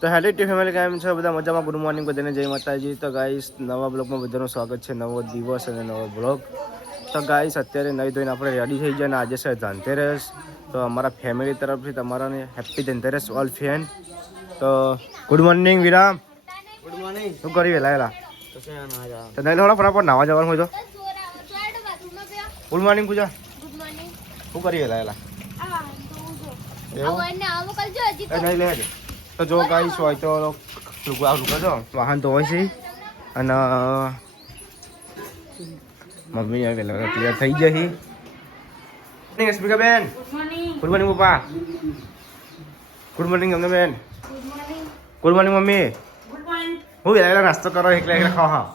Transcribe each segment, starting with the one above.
તો hello T family કેમ છો બધા મજામાં? ગુડ મોર્નિંગ બધાને, જય માતાજી. તો ગાઈસ નવા બ્લોગમાં બધાનું સ્વાગત છે. નવો દિવસ અને નવો બ્લોગ. તો ગાઈસ અત્યારે નહીં ધોઈને આપણે રેડી થઈ ગયા અને આજે છે ધનતેરસ. તો અમારા ફેમિલી તરફથી તમારાને હેપી ધનતેરસ ઓલ ફેન. તો ગુડ મોર્નિંગ વિરામ. Good morning. શું કરી વેલા તો છે ના જા. તો નહીં લોડા ફટાફટ નાવા જવાનું હોય તો good morning Pooja. Good morning. શું કરી વેલા નહીં લે તો જો ગાઈસ હોય તો જો વાહન તો હોય છે અને મમ્મી વેલા ક્લિયર થઈ જશે. સ્પીકર બેન ગુડ મોર્નિંગ પપ્પા. ગુડ મોર્નિંગ અમને બેન. Good morning mummy. હું વેલા નાસ્તો કરો એકલા એકલા ખાવા.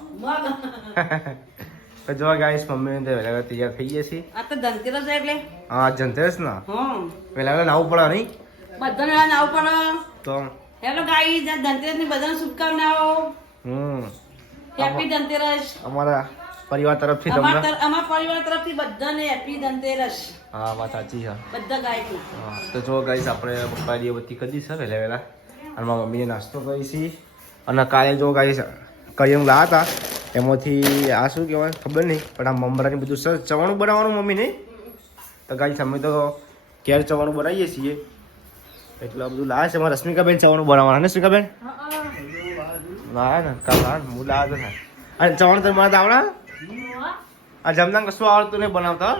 તો જો ગાઈસ મમ્મી વેલા તૈયાર થઈ જશે. આ તો ધનતેરસ એટલે હા ધનતેરસ ના હા વેલા નાવું પડે નહીં બધાને આવું પડે. તો હેલો ગાઈસ, ધનતેરસ ની બધાને શુભકામનાઓ. હેપી ધનતેરસ. અમારા પરિવાર તરફથી તમને અમારા પરિવાર તરફથી બધાને હેપી ધનતેરસ. હા વાત સાચી છે. બધા ગાયકો. હા તો જો ગાઈસ આપણે પપ્પા દીવબત્તી કરી છે વહેલા વહેલા અને મારા મમ્મીએ નાસ્તો કરી છે. અને કાલે જો ગાઈસ કરીમ લાયા હતા એમાંથી આ શું કહેવાય ખબર નહીં પણ આ મમરાની બધું સર ચવાણું બનાવવાનું મમ્મી નહીં. તો ગાઈસ અમે તો કેર ચવાણું બનાવીએ છીએ એટલે બધું લાવે છે. અમારા રશ્મિકાબેન ચવાણું બનાવવાના ને રશ્મિકાબેન લાવે ને કાલ હું લાવે તો થાય. અને ચવાણું તમે મને આવડે આ જમના કશું આવડતું નહીં બનાવતા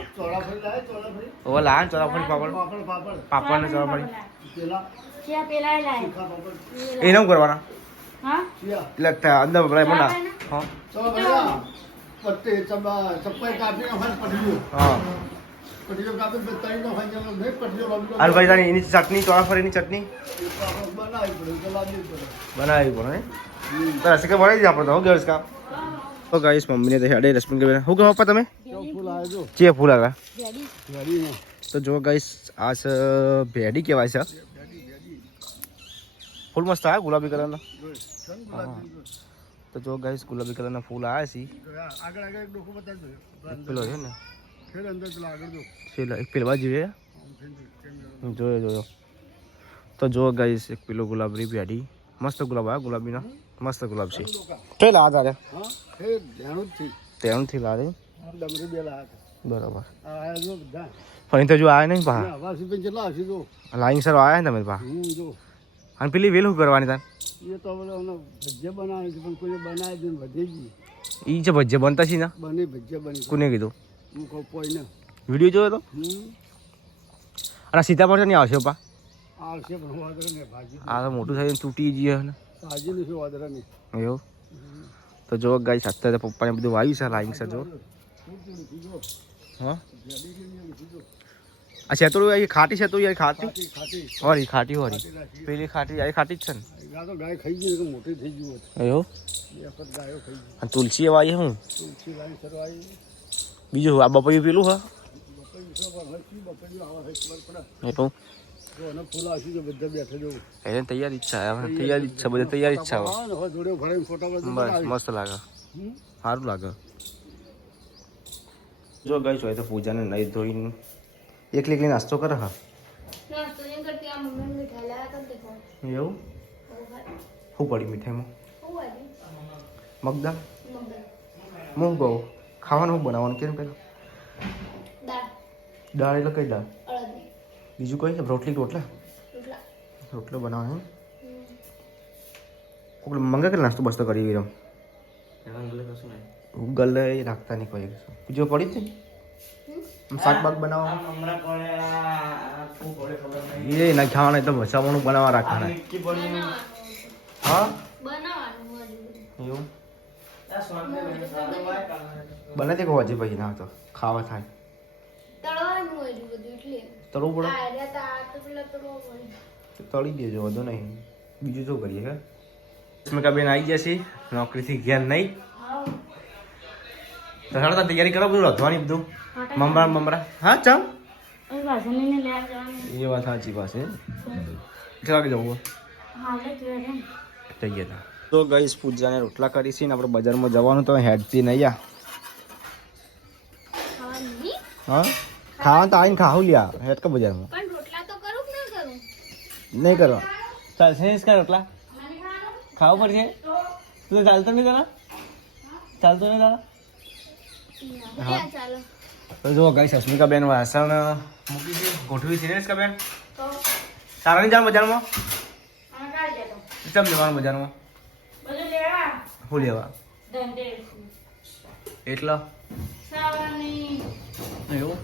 ઓ લાન ચોરાફળી પાપડ ને ચોરાફળી એ ન કરવાના એટલે અંદર વપરાય મને હા અને ભાઈ તારી એની ચટણી ચોરાફળીની ચટણી બનાવી પડે તો રસિકા બનાવી દીધી આપણે તો હું ગેસ કામ. તો ગાઈસ મમ્મીને તો હેડે રશ્મિ કે હું કહો પપ્પા તમે ચે ફૂલ આવ્યા. તો જો ગાઈસ આ છે ભેડી કહેવાય છે. ફૂલ મસ્ત આવ્યા ગુલાબી કલરના. તો જો ગાઈસ ગુલાબી કલરના ફૂલ આવ્યા છે. પેલો છે ને એક પેલવા જોઈએ જોયો. તો જો ગાઈસ એક પેલો ગુલાબી ભેડી મસ્ત ગુલાબ આવ્યા ગુલાબીના મસ્ત ગુલાબ છે. કઈ લાવા તારે ત્યાંથી લાવે બરાબર. પણ તો જો આવ્યા નહીં પા લાઈન સર આવ્યા ને તમે પા. અને પેલી વેલ શું કરવાની તાર ઈ છે ભજ્જે બનતા છે ને કોને કીધું વિડીયો જોયો તો. અને સીતાફળ છે નહીં આવશે પા આ તો મોટું થઈને તૂટી ગયું ને એવું. તો જો ગાઈસ અત્યારે પપ્પાને બધું વાવ્યું છે લાઈન છે જો. હા આ શેતોડું એ ખાટી શેતોડી યાર ખાટી હોરી ખાટી હોરી પેલી ખાટી આ ખાટી જ છે ને એવું. અને તુલસી વાવી હું બીજું આ બપૈયું પેલું હા એટલું એને તૈયારી ઈચ્છા તૈયારી ઈચ્છા બધા તૈયારી ઈચ્છા બસ મસ્ત લાગે સારું લાગે. જો ગઈ હોય તો પૂજાને નહીં ધોઈને એકલી નાસ્તો કરે હા એવું. શું પડી મીઠાઈમાં મગદાળ હું કહું ખાવાનું બનાવવાનું કેમ પેલા દાળ એટલે કઈ દાળ બીજું કઈ રોટલો બનાવવાનો મંગા કે નાસ્તો બસ્તો કરી ગયો ગલે રાખતા નહીં કોઈ બીજું પડી જ શાક બાગ બનાવવા એ ના ખાવાના એટલે ભસાવાનું બનાવવા રાખવાના હા એવું બને તે કહો હજી પછી ના તો ખાવા થાય તળવું પડે તળી દેજો વધુ નહીં બીજું શું કરીએ કે સ્મિકાબેન આવી જશે નોકરીથી ઘેર નહીં તો હેડો તૈયારી કરો બધું લખવાની બધું મમરા હા ચાલ એ વાત સાચી પાસે કેટલા વાગે જવું જઈએ તો ગઈશ પૂજાને રોટલા કરીશી ને આપણે બજારમાં જવાનું તો હેડતી નહીં હા ખાવાનું તો આવીને ખાવું લ્યા હેડ કે બજારમાં પણ રોટલા તો કરું કે ના કરું નહીં કરવા ચાલ સેન્સ કર રોટલા ખાવું પડશે તું ચાલતો નહીં તારા ચાલતો નહીં તારા ચાલો તો જો ગાઈસ અસ્મિકા બેન વાસણ મૂકી છે ગોઠવી છે ને અસ્મિકા બેન તારા નહીં જવાનું બજારમાં કેમ જવાનું બજારમાં બધું લેવા શું લેવા ધનતેરસ એટલા સાવરની એવું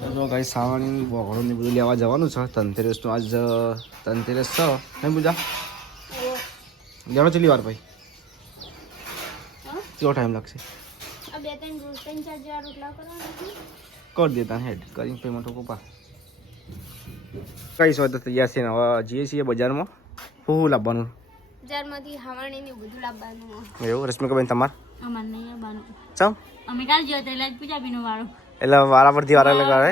તો જો ગાઈસ સાવણી બોગડોને બધું લેવા જવાનું છે ધનતેરસનું આજ ધનતેરસ છે નહીં પૂજા લેવાનો ચલી વાર ભાઈ કેવો ટાઈમ લાગશે આ બે ત્રણ ચાર જેવા રોટલા કરવાના કરી દેતા હેડ કરીને પેમેન્ટ પપ્પા કઈ સોય તો તૈયાર છે ને હવે જઈએ છીએ બજારમાં શું લાવવાનું બજારમાંથી હાવાણી ને બધું લાવવાનું એવું રશ્મિકાબેન તમાર અમાર નહીં આવવાનું ચમ અમે કાલ જોયો તો એટલે પૂજા બીનો વાળો એટલે વારા પરથી વારા લગાવે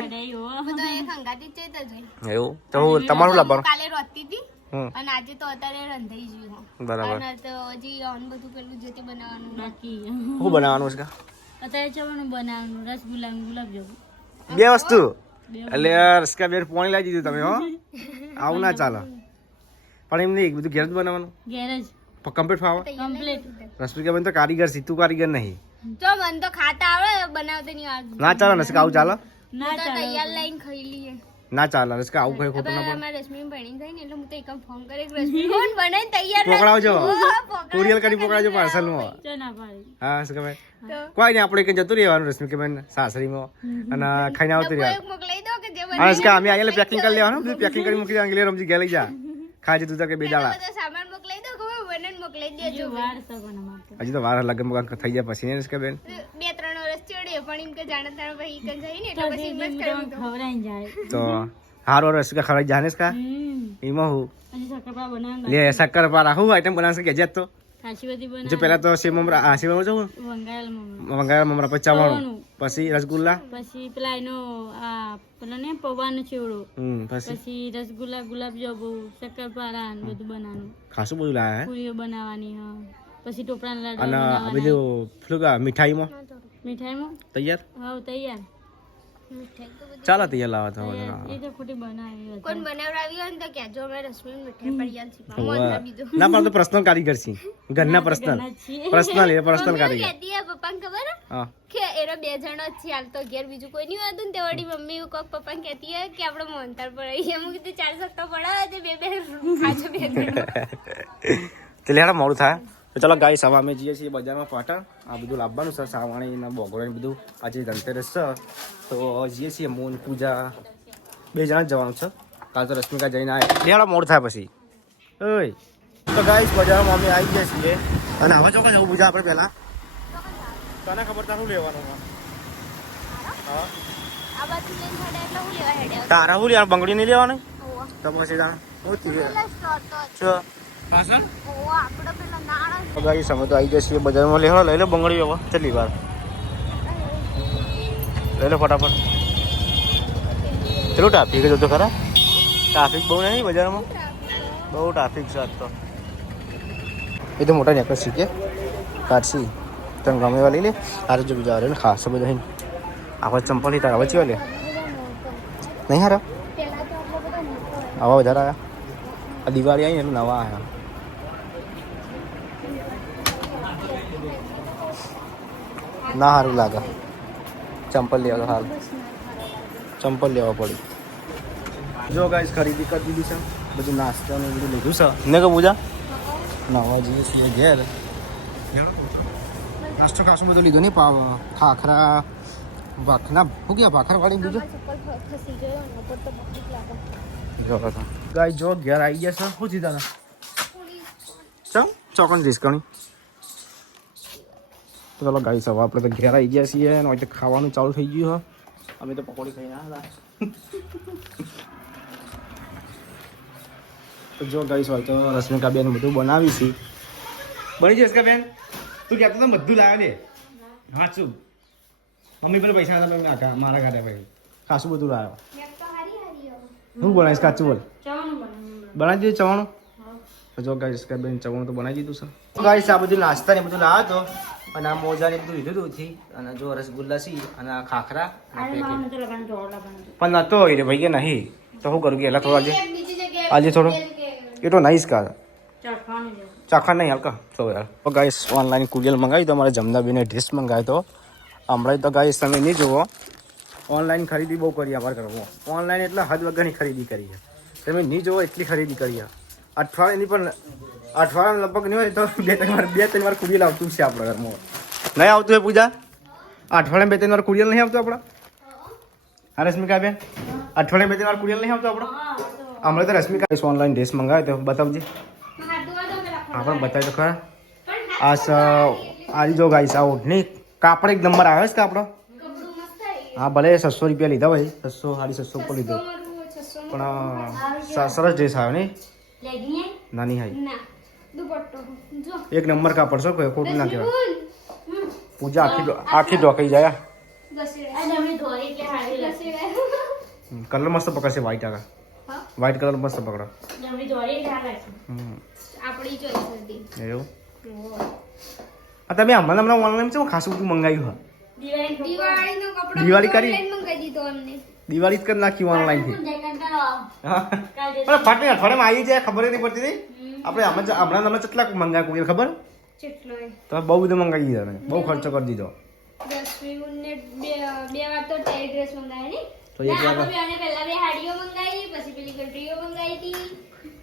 બધા એક હંગાતી જ છે જ એવું તો હું તમારું લાવવાનું કાલે રોતી હતી હમ અને આજે તો અત્યારે રંધાઈ ગયું બરાબર અને તો હજી ઓન બધું પેલું જે તે બનાવવાનું બાકી શું બનાવવાનું છે અત્યારે જવાનું બનાવવાનું રસગુલ્લા ગુલાબ જાંબુ બે વસ્તુ એટલે રશ્મિકાબેન પાણી લાવી દીધું તમે હો આવું ના ચાલે પણ એમ નહીં બધું ઘેર જ બનાવવાનું ગેરેજ કમ્પ્લીટ ફાવે કમ્પ્લીટ રશ્મિકાબેન તો કારીગર છે તું કારીગર નહીં તો મન તો ખાતા આવડે બનાવતા નહીં આવડતું ના ચાલે રશ્મિકા આવું ચાલે ના તો ચાલે તૈયાર લઈને ખાઈ લઈએ ના ચાલે રશ્મિકા આવું કઈ ખોટું ના હવે પડે અમારે રશ્મિ ભણી જાય ને એટલે હું તો એકમ ફોન કરે કે રશ્મિ કોણ બનાવીને તૈયાર પકડાવજો પકડાવજો. કુરિયર કરી પકડાવજો પાર્સલમાં ચો ના પાડી હા રશ્મિકાબેન તો કોઈ નહીં આપણે કઈ જતું રહેવાનું રશ્મિકાબેન સાસરીમાં અને ખાઈને આવતું કોઈ રહેવાનું મોકલાઈ દો કે જે હા રશ્મિકા અમે અહીંયા પેકિંગ કરી લેવાનું બધું પેકિંગ કરી મૂકી દેવાનું કે રમજી ઘેર લઈ જા ખાજે તું તો કે બે દાડા બધો સામાન મોકલાઈ દો કે બનાવીને મોકલાઈ દેજો વાર સગન અમાર હજી તો વાર લગ્ન મગન થઈ જાય પછી ને રશ્મિકાબેન 2-3 વર્ષ ચડ્યો પણ એમ કે જાણે તાણે ભાઈ કન જાય ને એટલે પછી બસ કરવું તો ખવરાઈ જાય તો હારો રશ્મિકા ખવડાવી જાને કા એમાં હું હજી સકરપા બનાવવાનું લે શક્કર પારા હું આઈટમ બનાવશે કે જેત તો ખાસી બધી જો બનાવ પહેલા તો સેવ મમરા આ સેવ મમરા જવું વંગાયેલ મમ્મી વંગાળા મમરા પછી ચાવણું પછી રસગુલ્લા પછી પેલા એનો આ પેલો ને પૌવાનો ચેવડો પછી પછી રસગુલ્લા ગુલાબ જાંબુ શક્કરપારા ને બધું બનાવવાનું ખાસું બધું લાયા હે પૂરીઓ બનાવવાની હા પછી ટોપરાના લાડુ અને બનાવવાના બીજું ફ્લુગા મીઠાઈમાં મીઠાઈમાં તૈયાર હા તૈયાર મીઠાઈ તો બધી ચાલો તૈયાર લાવો તો તૈયાર એ તો ખોટી બનાવી કોણ બનાવડાવી હોય ને તો કહેજો અમે રશ્મિ મીઠાઈ પડિયાલ છે હોવે. બીજું ના પણ તો પર્સનલ કારીગર છે ઘરના પર્સનલ પર્સનલ એ પર્સનલ કારીગર કહેતી હે પપ્પાને ખબર હે? હા કે એરો 2 જણો જ છે હાલ તો ઘેર બીજું કોઈ નહીં હતું ને તે વળી મમ્મી કોક પપ્પાને કહેતી હે કે આપણે મોહનતાળ પડાવી એમ કીધું 4 સપ્તાહ પડાવે તે બે ખાજો 2 જણો તે લેડા મોડું થાય તો ચાલો ગાઈસ હવે અમે જઈએ છીએ બજારમાં પાટણ આ બધું લાવવાનું છે સાવણીના બોગોળા બધું આજે ધનતેરસ છે તો જઈએ છીએ મોન પૂજા 2 જણા જ જવાનું છે કાલ તો રશ્મિકા જઈને આવે લેડા મોડું થાય પછી ઓય તો ગાઈસ બજારમાં અમે આવી ગયા છીએ અને હવે ચોક્કસ જવું પૂજા આપણે પહેલા તને ખબર તા શું લેવાનું હા આ બાજુ લઈને હેડે એટલે હું લેવા હેડે તારા શું લેવાનું બંગડી નહીં લેવાનું ઓવા તો પછી જાણ શું થયું પેલા સ્ટોર તો છો પાછળ ઓવા આપણો પેલો નાણા ગાઈસ અમે તો આવી ગયા છીએ બજારમાં લેવા લઈ લો બંગડી હવે ચલી વાર લઈ લો ફટાફટ ચલો ટ્રાફિક જ હતો ખરા ટ્રાફિક બહુ નહીં બજારમાં બહુ ટ્રાફિક છે આજ તો એ તો મોટા નેકલેસ શીખે કાઢશી તને ગમે એવા લઈ લે આરે જો બીજા આવે ને ખાસ બધા આવા ચંપલ લીધા આવા ચેવા લે નહીં હારા પેલા તો આપણો બધો મોટો આવા વધારે આવ્યા આ દિવાળી આવી ને એટલે નવા આવ્યા ના સારું લાગે ચંપલ લેવા તો સારું ચંપલ લેવા પડી જો ગાઈસ ખરીદી કરી દીધી છે બધું નાસ્તા ને બધું લીધું છે ને કે પૂજા નવા જઈએ છીએ ઘેર નાસ્તો ખાસું બધું લીધું નહીં પાવ ખાખરા ભાખરા શું ગયા ભાખરા વાળી બીજું ચપ્પલ ખસી ગયો ને ઉપર તો પબ્લિક લાગે જો ગાઈ જો ઘેર આવી ગયા છે શું થયું ચમ ચોકન ડિસ્કાઉન્ટ તો ચાલો ગાઈ સવા આપણે તો ઘેર આવી ગયા છીએ અને તો ખાવાનું ચાલુ થઈ ગયું હે અમે તો પકોડી ખાઈને આવ્યા તો જો ગાઈસ હોય તો રશ્મિકા બેન બધું બનાવી છે બની જશે બેન તું કહેતો તો બધું લાવે દે હા શું મમ્મી પર પૈસા હતા નાખા મારા ખાતે ભાઈ ખાસું બધું લાવ્યા હું બનાવીશ કાચું બોલ ચવાનું બનાવવાનું બનાવી દીધું ચવાણું તો જો ગાઈસ કે બેન ચવાણું તો બનાવી દીધું છે ગાઈસ આ બધું નાસ્તા ને બધું લાવ્યા તો અને આ મોજા ને બધું લીધું હતું અને જો રસગુલ્લા છે અને આ ખાખરા અને પેકેટ તો લગાન જોડ લગાન પણ નતો હોય રે ભાઈ કે નહીં તો શું કરું કે એલા થોડું આજે બીજી જગ્યાએ આજે થોડું એ તો નહીં કા ચાખા નહીં હલકા તો યાર તો ગાઈસ ઓનલાઈન કુરિયર મંગાવી તો અમારે જમનાબીને ડ્રેસ મંગાવ્યો તો હમણાં તો ગાઈસ તમે નહીં જુઓ ઓનલાઈન ખરીદી બહુ કરી અમારા ઘરમાં ઓનલાઈન એટલે હદ વગરની ખરીદી કરી છે તમે નહીં જુઓ એટલી ખરીદી કરી છે અઠવાડિયાની પણ અઠવાડિયામાં લગભગ નહીં હોય તો બે ત્રણ વાર કુરિયર આવતું છે આપણા ઘરમાં નહીં આવતું હોય પૂજા અઠવાડિયામાં બે ત્રણ વાર કુરિયર નહીં આવતું આપણા હા રશ્મિકાબેન અઠવાડિયામાં બે ત્રણ વાર કુરિયર નહીં આવતું આપણો હમણાં તો રશ્મિકા ઓનલાઈન ડ્રેસ મંગાવ્યો તો બતાવજે હા પણ બતાવી તો ખરા આ જો ગાઈસ આ ઓઢણી કાપડ એક નંબર આવે છે કે આપણો હા ભલે 600 રૂપિયા લીધા ભાઈ 600 650 ઉપર લીધો પણ સરસ ડ્રેસ આવ્યો નહીં નાની હાઈ એક નંબર કાપડ છો કોઈ ખોટું ના કહેવાય પૂજા આખી ડોકાઈ જાય કલર મસ્ત પકડશે વ્હાઈટ આગળ વ્હાઈટ કલર મસ્ત પકડો એવું તમે હમણાં ઓનલાઈન છે ખાસું બધું મંગાવ્યું દિવાળી કરી દિવાળી જ કરી નાખી ઓનલાઈન થી ફાટે અઠવાડિયામાં આવી જાય ખબર નહીં પડતી આપણે હમણાં તમે કેટલાક મંગાવ્યા કોઈ ખબર તમે બહુ બધું મંગાવી દીધા તમે બહુ ખર્ચો કરી દીધો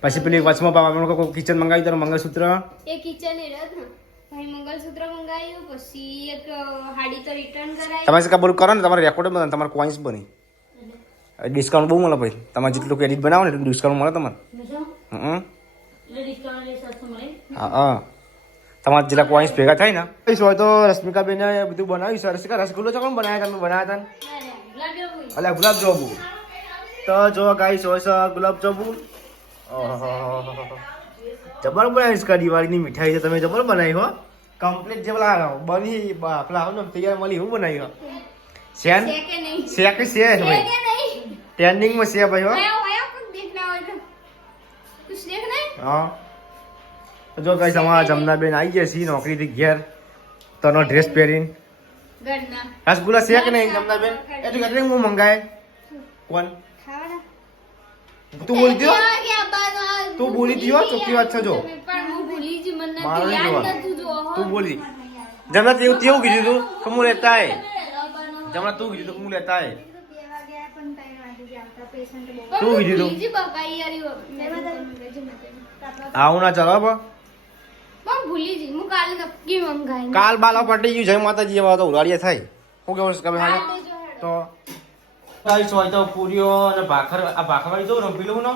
પછી પેલી વચમાં કિચન મંગાવી તારું મંગળસૂત્ર મંગળસૂત્ર મંગાવ્યું પછી એક હાડી તો રિટર્ન કરાવી તમે બોલું કરો ને તમારે રેકોર્ડ બને તમારે કોઈન્સ બની ડિસ્કાઉન્ટ બહુ મળે ભાઈ તમારે જેટલું ક્રેડિટ બનાવો ને એટલું ડિસ્કાઉન્ટ મળે તમારે હા તમારા જેટલા કોઈન્સ ભેગા થાય ને હોય તો રશ્મિકાબેને બધું બનાવ્યું છે રસગુલ્લો ચોકન બનાવ્યા તમે બનાવ્યા હતા અલ્યા ગુલાબ જાંબુ તો જો ગાઈસ હોય છે ગુલાબ જાંબુ જબર બનાવીશ કા દિવાળીની મીઠાઈ છે તમે જબર બનાવી હો કમ્પ્લીટ જે પેલા બની પેલા ને તૈયાર મળી એવું બનાવી હો શેન શેક છે ભાઈ ટ્રેન્ડિંગમાં છે ભાઈ હો હા જો ગાઈસ અમારા જમનાબેન આવી ગયા છે નોકરીથી ઘેર તનો ડ્રેસ પહેરીને રસગુલ્લા છે કે નહીં જમનાબેન એ તો કેટલી હું મંગાય કોણ તું બોલી દો તું બોલી દીયો ચોખ્ખી વાત છે જો મારો નહીં જોવા તું બોલી જમના તેવું કીધું તું કમુ લેતા હે જમના તું કીધું કમુ લેતા હે તું કીધું આવું ના ચાલો કાલ બાલા પટી ગયું જય માતાજી એમાં તો ઉડાડિયા થાય શું કેવું છે હાલ તો ગાઈસ હોય તો પૂરીઓ અને ભાખર આ ભાખરવાળી જો રંપીલું નો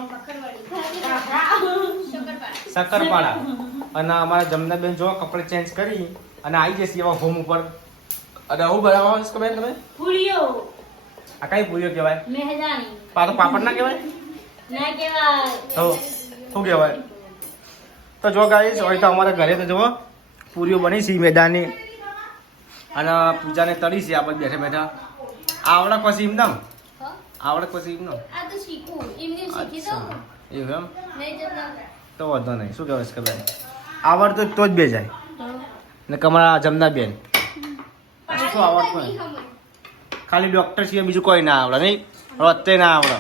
શક્કરપાડા અને અમારા જમનાબેન જો કપડે ચેન્જ કરી અને આવી જશે એવા હોમ ઉપર અને હું બનાવવા છે ખબર તમે પૂરીઓ આ કઈ પૂરીઓ કહેવાય મેહદાની પાતો પાપડ ના કહેવાય ના કહેવાય તો શું કહેવાય તો જો ગાઈસ હોય તો અમારા ઘરે તો જો પૂરીઓ બની છે મેદાની અને પૂજાને તળી છે આપણે બેઠા બેઠા આવડે પછી એમનામ આવડે પછી એમનો એવું એમ તો વાંધો નહીં શું કહેવાય ખબર આવડતું તો જ બે જાય ને કમારા જમના બેન શું આવડતું નહીં ખાલી ડૉક્ટર સિવાય બીજું કોઈ ના આવડે નહીં રસ્તે ના આવડે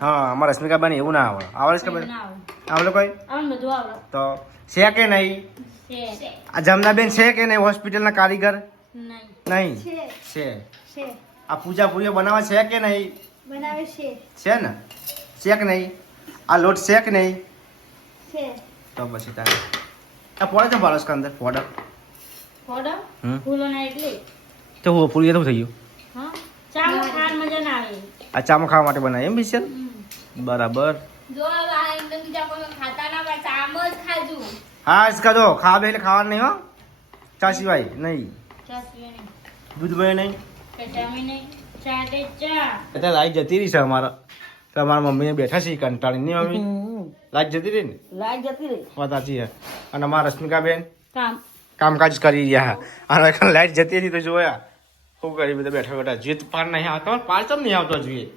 હા અમારા રશ્મિકાબાને એવું ના આવડે આવડે છે ખબર આવડે કોઈ તો છે કે નહીં આ જમનાબેન છે કે નહીં હોસ્પિટલના કારીગર નહીં છે આ પૂજા પૂરીઓ બનાવે છે કે નહીં બનાવે છે ને છે કે નહીં આ લોટ છે કે નહીં છે તો પછી તારે આ પોડા છે બારસ કે અંદર પોડા ફોડો ફૂલો ના એટલે તો હું પૂરી તો થઈ ગયું હા ચામાં ખાન મજા ના આવે આ ચામાં ખાવા માટે બનાવી એમ બિશલ બરાબર જો આ એકદમ બીજા કોઈ ખાતા ના બસ આમ જ ખાજુ હા इसका જો ખાવા બે એટલે ખાવાનું નહીં હો ચા સિવાય નહીં ચા પીવે નહીં દૂધ ભાઈ નહીં વિટામિન નહીં ચા દે ચા અત્યારે લાઈટ જતી રહી છે અમારા તો અમારા મમ્મીને બેઠા છે કંટાળી નહીં મમ્મી લાઈટ જતી રહી ને લાઈટ જતી રહી વાત સાચી છે અને અમારા રશ્મિકાબેન કામ કામકાજ કરી રહ્યા અને લાઈટ જતી હતી તો જોયા શું કરી બધા બેઠા બેઠા જીત પાર નહીં આવતો પાર ચમ નહીં આવતો જોઈએ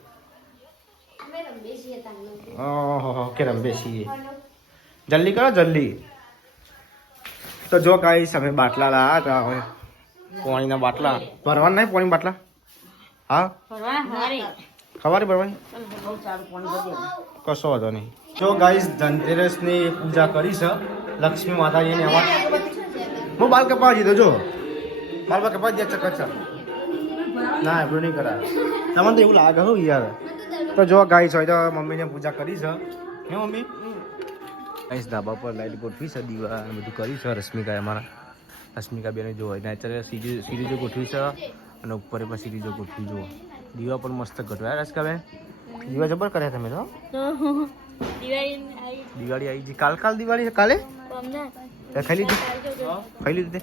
ઓહો કે રંબે છીએ જલ્દી કરો જલ્દી તો જો કાંઈ અમે બાટલા લાયા હતા હવે પાણીના બાટલા ભરવાના નહીં પાણી બાટલા હા ફરવા હારી ખબર પડવાની કશો વાંધો નહીં. જો ગાઈસ ધનતેરસની પૂજા કરી છે લક્ષ્મી માતાજીની અમાર હું બાલ કપાવા દીધો જો બાલ કપાવા દે ચકચર ના એટલું નહીં કરાય તમને તો એવું લાગે હું યાર. તો જો ગાઈસ હોય તો મમ્મીને પૂજા કરી છે હે મમ્મી. ગાઈસ ધાબા પર લાઈટ ગોઠવી છે દીવા અને બધું કરી છે રશ્મિકાએ અમારા રશ્મિકા બેને જો હોય નેચરલ સિરીઝો ગોઠવી છે અને ઉપર પણ સિરીઝો ગોઠવી જુઓ દીવા પણ મસ્ત ગોઠવ્યા રશ્મિકાબેન દીવા જબર કર્યા તમે તો. દિવાળી આવી ગઈ કાલ દિવાળી છે કાલે ખાઈ લીધું તે